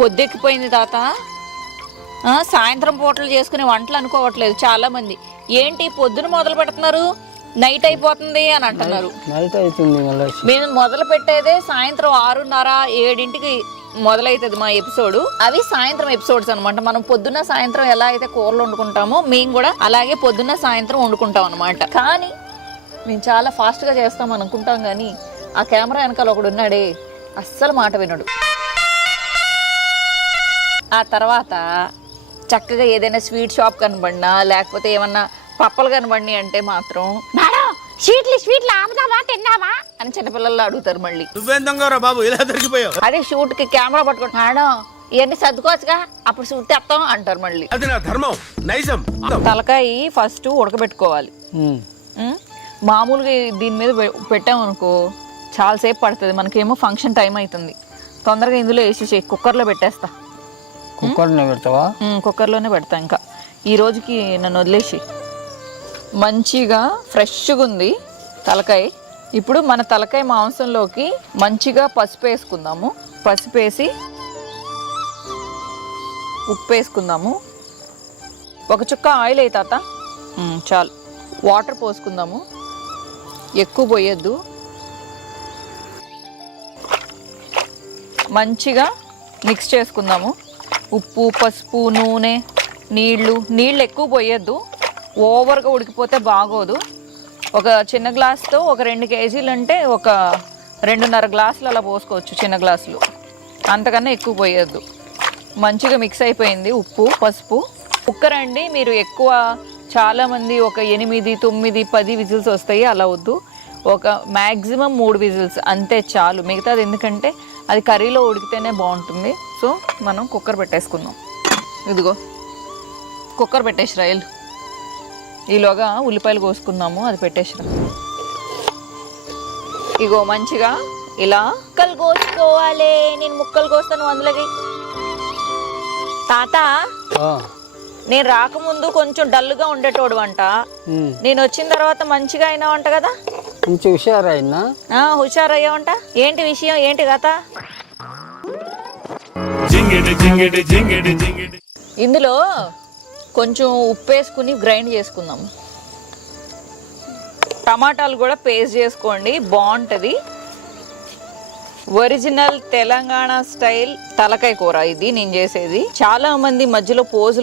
పొద్దెక్కిపోయింది తాత. సాయంత్రం పూటలు చేసుకునే వంటలు అనుకోవట్లేదు చాలా మంది. ఏంటి పొద్దున మొదలు పెడుతున్నారు, నైట్ అయిపోతుంది అని అంటున్నారు. మేము మొదలు పెట్టేదే సాయంత్రం 6:30-7 మొదలైతుంది మా ఎపిసోడ్. అవి సాయంత్రం ఎపిసోడ్స్ అనమాట. మనం పొద్దున్న సాయంత్రం ఎలా అయితే కూరలు వండుకుంటామో మేము కూడా అలాగే పొద్దున్న సాయంత్రం వండుకుంటాం అనమాట. కానీ మేము చాలా ఫాస్ట్గా చేస్తాం అనుకుంటాం, కానీ ఆ కెమెరా వెనకాల ఒకడు ఉన్నాడే, అస్సలు మాట వినడు. ఆ తర్వాత చక్కగా ఏదైనా స్వీట్ షాప్ కనబడినా లేకపోతే ఏమన్నా పప్పలు కనబడి అంటే మాత్రం స్వీట్లు ఆపుదామా తిందామా అని చిన్నపిల్లలు అడుగుతారు. మళ్ళీ అదే షూట్ కి కెమెరా పట్టుకుంటా మేడం ఇవన్నీ సర్దుకోవచ్చుగా అప్పుడు షూట్ తెస్తాం అంటారు. మళ్ళీ తలకాయ ఫస్ట్ ఉడకబెట్టుకోవాలి. మామూలుగా దీని మీద పెట్టామనుకో చాలాసేపు పడుతుంది. మనకేమో ఫంక్షన్ టైం అవుతుంది. తొందరగా ఇందులో వేసేసి కుక్కర్లో పెట్టేస్తా. కుక్కర్లోనే పెడతా. ఇంకా ఈ రోజుకి నన్ను వదిలేసి. మంచిగా ఫ్రెష్గా ఉంది తలకాయ. ఇప్పుడు మన తలకాయ మాంసంలోకి మంచిగా పసుపు వేసుకుందాము. పసుపు వేసి ఉప్పు వేసుకుందాము. ఒక చుక్క ఆయిల్ అయి తాత చాలు. వాటర్ పోసుకుందాము, ఎక్కువ పోయొద్దు. మంచిగా మిక్స్ చేసుకుందాము. ఉప్పు, పసుపు, నూనె, నీళ్ళు ఎక్కువ పోయొద్దు. ఓవర్గా ఉడికిపోతే బాగోదు. ఒక చిన్న గ్లాస్తో ఒక 2 కేజీలు అంటే ఒక 2.5 గ్లాసులు అలా పోసుకోవచ్చు, చిన్న గ్లాసులు. అంతకన్నా ఎక్కువ పోయొద్దు. మంచిగా మిక్స్ అయిపోయింది ఉప్పు, పసుపు. కుక్కర్ అండి మీరు ఎక్కువ చాలామంది ఒక 8, 9, 10 విజిల్స్ వస్తాయి. అలా వద్దు, ఒక మ్యాక్సిమం 3 విజిల్స్ అంతే చాలు. మిగతాది ఎందుకంటే అది కర్రీలో ఉడికితేనే బాగుంటుంది. సో మనం కుక్కర్ పెట్టేసుకుందాం. ఇదిగో కుక్కర్ పెట్టేసిరా. ఈలోగా ఉల్లిపాయలు కోసుకుందాము. అది పెట్టేసిరా. ఇగో మంచిగా ఇలా ముక్కలు కోసుకోవాలి. నేను ముక్కలు కోస్తాను అందులోకి. తాత నేను రాకముందు కొంచెం డల్గా ఉండేటోడు అంట. నేను వచ్చిన తర్వాత మంచిగా అయినా వంట కదా, హుషారయ్యావంట. ఏంటి విషయం, ఏంటి కథ? ఇందులో కొంచెం ఉప్పు వేసుకుని గ్రైండ్ చేసుకుందాం. టమాటాలు కూడా పేస్ట్ చేసుకోండి, బాగుంటుంది. ఒరిజినల్ తెలంగాణ స్టైల్ తలకాయ కూర ఇది నేను చేసేది. చాలా మంది మధ్యలో పోజులు